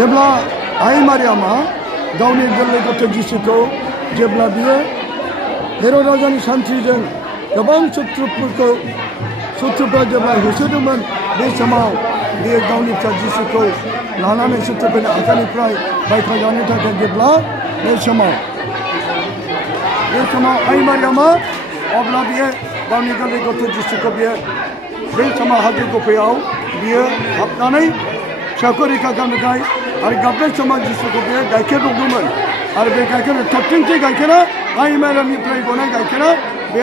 जेब्ला आइ मारियामा गावनि गोरलै गथ' जिसुखौ जेब्ला बियो हेर'द राजानि सान्थ्रिजों गोबां सुथुरफ्रा जेब्ला होसोदोंमोन बे समाव बियो गावनि फिसा जिसुखौ लानानै सुथुरफोरनि आखाइनिफ्राय बायख्लाजानो थाखाय जेब्ला बे समाव आइ मारियामा अब्ला बियो गावनि गोरलै गथ' जिसुखौ बियो बे समाव हाजो गुफायाव बियो हाबनानै फिसाखौ रैखा खालामनो थाखाय आरो गाबनाय समाव जिसुखौ बियो गाइखेर दौदोंमोन आरो बे गाइखेर थरथिंसे गाइखेरा आइ मारियामनिफ्राय गनाय गाइखेरा बे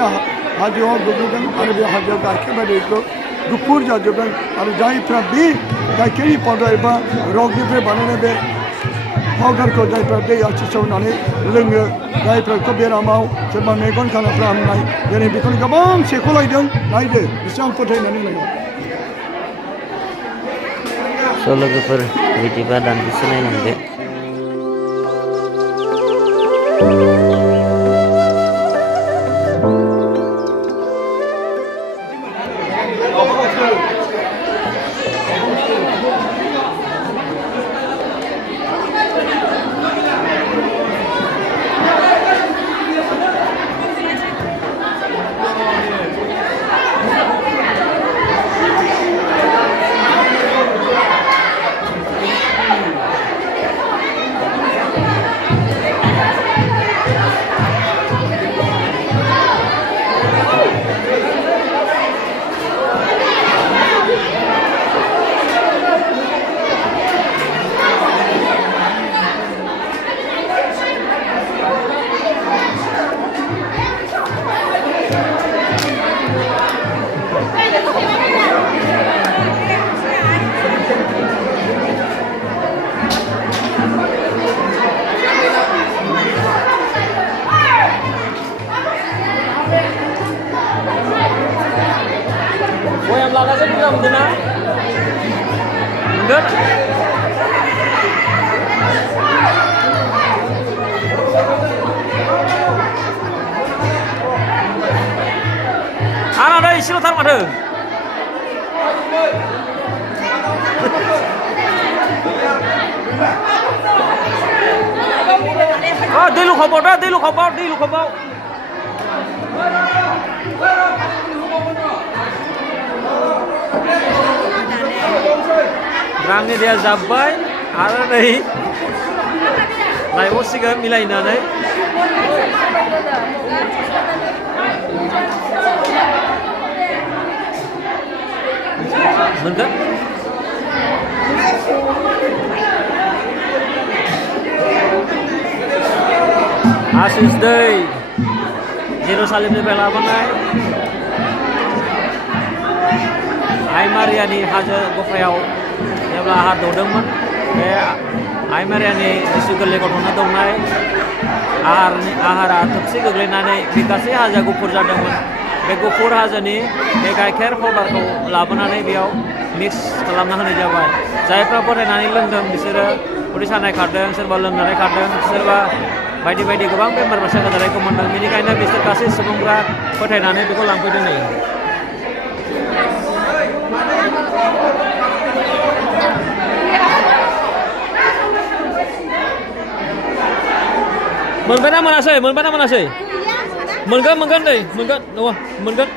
हाजोआव गोग्लैदों आरो बे हाजोआव गाइखेर बायदिखौ गुफुर जाजोबदों आरो जायफ्रा बे गाइखेरनि पाउडार एबा रगनिफ्राय बानायनाय बे पाउडारखौ जायफ्रा दै आथिसावनानै लोङो जायफ्रा बेरामाव सोरबा मेगन खानाफ्रा हामनाय दिनै बेखौनो गोबां सेख'लायदों नायदो बेसेबां फोथायनानै नायदों लोगोफोर बिदिबा दान्दिसे नायलांदो Lalasnya juga mungkin enggak anak ada isi lotar mana đi lục hộp đó đi lục hộp Rangnya dia zabai, ada nih, naik musik kan milain ada. Bener? Asus deh, Yerusalem di belapan naik. Ai Mariani haja gofayau. जेब्ला आहार दौदोंमोन बे आइ मारियानि जिसु गोरलै गथ'नो दौनाय आहारा थोबसे गोग्लैनानै बे गासै हाजोआ गुफुर जादोंमोन बे गुफुर हाजोनि बे गाइखेर पाउडारखौ लाबोनानै बेयाव मिक्स खालामना होनाय जाबाय जायफ्रा फरायनानै लोंदों बिसोरो उदै सानाय खारदों सोरबा लोमनानै खारदों सोरबा बायदि बायदि गोबां बेमार बासा गोदारनायखौ मोनदों बेनिखायनो बिसोर गासै सुबुंफ्रा फोथायनानै बेखौ लांफैदों नो Moनबाय ना मोनासै मोनगोन दे मोनगोन